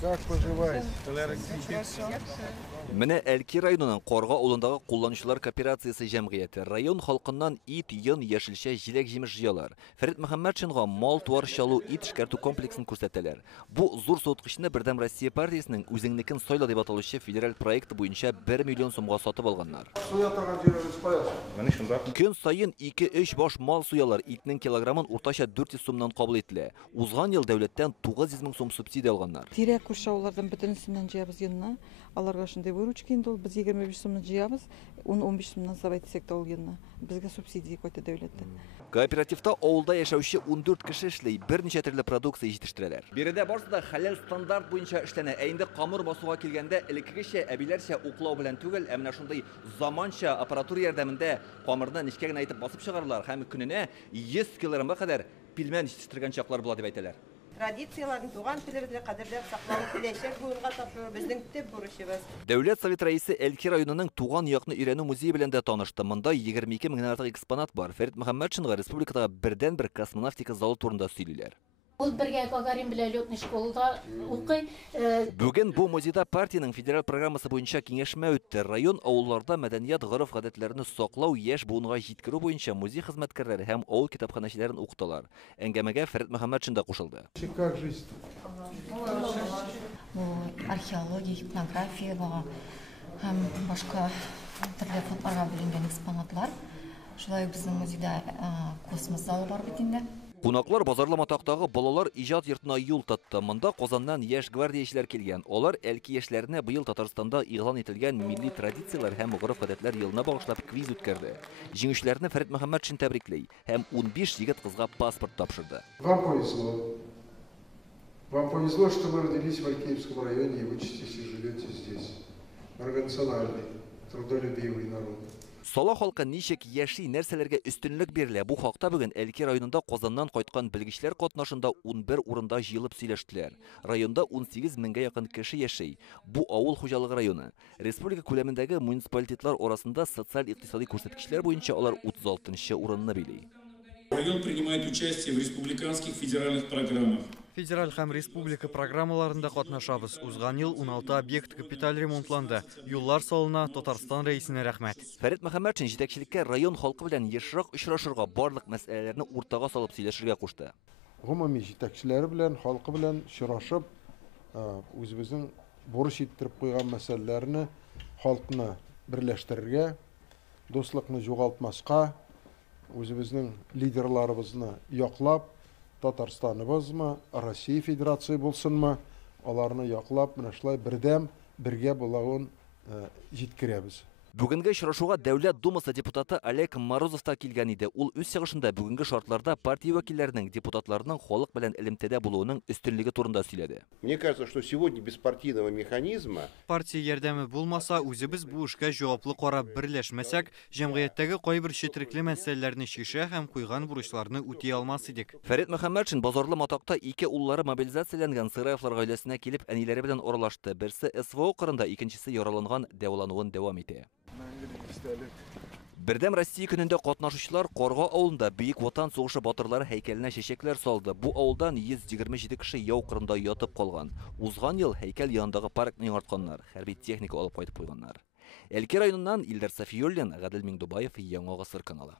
Как поживаете? Менә Әлки районының Корга авылындагы кулланучылар кооперациясе җәмгыяте район халкыннан ит, йон, яшелчә, җиләк-җимеш җыялар. Фәрит Мөхәммәтшинга мал туар шалу ит эшкәртү комплексын күрсәтәләр. Бу зур суыткычны Бердәм Россия партиясенең үзеңнекен сайла дип аталучы федераль проекты буенча 1 миллион сумга сатып алганнар. Көн сайын 2-3 баш мал суялар, итнең килограммын уртача 400 сумнан кабул ителә. Узган ел дәүләттән 900 мең сум субсидия алганнар. Тирәк күрше авыллардан бөтенесеннән җыябыз янына. Аларга шундый выручка инде ул без 25 сумны җыябыз, 10-15 сумнан сабай итсәк тә ул янына. Безгә субсидия кайта дәүләттән. Кооперативта авылда яшәүче 14 кеше эшли, берничә төрле продукция җитештерәләр. Биредә барысы да хәләл стандарт буенча эшләнә. Ә инде камыр басуга килгәндә элеккегечә әбиләрчә уклау белән түгел, ә менә шундый заманча аппаратура ярдәмендә камырны нечкә генә итеп басып чыгарлар һәм көненә 100 килограммга кадәр пилмән җитештергән чаклар була дип әйтәләр. Традицияларын туган телебезне кадерләп саклау киләчәк буынга тапшыру безнең төп бурычыбыз. Дәүләт совет рәисе Әлки районының туган якны өйрәнү музее белән дә танышты. Монда 22 меңнән артык экспонат бар. Фәрит Мөхәммәтшинга республикадагы бердән-бер космонавтика залы турында сөйлиләр. Ул бергә Гагарин белән летный школада укый. Бүген бу музейда партияның федераль программасы буенча киңәшмә үтте. Район авылларда мәдәният, гореф-гадәтләрне саклау, яшь буынга җиткерү буенча музей хезмәткәрләре һәм авыл китапханәчеләрен укыталар. Әңгәмәгә Фәрит Мөхәммәтшин дә кушылды. Как жизнь? Археология, этнография һәм башка төрле фотларга бүленгән экспонатлар. Шулай безнең музейда космос залы бар бит инде. Кунаклар базарлама тактагы балалар иҗат йортына юл тотты. Монда Казаннан яшь гвардиячеләр килгән. Алар Әлки яшьләренә быел Татарстанда игълан ителгән милли традициялар һәм гореф-гадәтләр елына багышлап квиз үткәрде. Җиңүчеләрне Фәрит Мөхәммәтшин тәбриклей һәм 15 егет кызга паспорт тапшырды. Вам повезло. Вам повезло, что вы родились в Алькеевском районе и учитесь и живете здесь. Многонациональный, трудолюбивый народ. Сала халкы ничек яши, нәрсәләргә өстенлек бирелә? Бу хакта бүген Әлки районында Казаннан кайткан белгечләр катнашында 11 урында җыелып сөйләштеләр. Районда 18 меңгә якын кеше яши. Бу авыл хуҗалыгы районы. Республика күләмендәге муниципалитетлар арасында социаль-икътисади күрсәткечләр буенча алар 36-нчы урынны били. Район принимает участие в республиканских федеральных программах. Федераль һәм республика программаларында катнашабыз. Узган ел 16 объект капиталь ремонтланды. Юллар салына, Татарстан рәисенә рәхмәт. Фәрит Мөхәммәтшин җитәкчелеккә район халкы белән ешрак очрашырга, барлык мәсьәләләрне уртага салып сөйләшергә кушты. Гомуми җитәкчеләре белән, халкы белән очрашып, үзебезнең бурыч иттереп куйган мәсьәләләрне халыкны берләштерергә, дуслыкны югалтмаска, үзебезнең лидерларыбызны яклап, Татарстаныбызмы, Россия Федерация булсынмы, аларны яклап, менә шулай бердәм, бергә булуын җиткерәбез. Бүгенге очрашуга Дәүләт Думасы депутаты Олег Морозов та килгән иде. Ул үз чыгышында бүгенге шартларда партия вәкилләренең, депутатларның халык белән элемтәдә булуының өстенлеге турында сөйләде. Мне кажется, что сегодня без партийного механизма Партия ярдәме булмаса, үзебез бу эшкә җаваплы карап берләшмәсәк, җәмгыятьтәге кайбер четерекле мәсьәләләрне чишә һәм куйган бурычларны үти алмас идек. Фәрит Мөхәммәтшин базарлы матакта 2 уллары мобилизацияләнгән Сыраевлар гаиләсенә килеп әниләре белән оралашты. Берсе СВО кырында, икенчесе яраланган, дәвалануын дәвам итә. Бердәм Россия көнендә катнашучылар Корга авылында Бөек Ватан сугышы батырлары һәйкәленә чәчәкләр салды. Бу авылдан 127 кеше яу кырында ятып калган. Узган ел һәйкәл янындагы паркны яңартканнар, хәрби техника алып кайтып куйганнар. Әлки районыннан Илдар Сафиуллин, Гадел Миңдубаев, Яңа Гасыр каналы.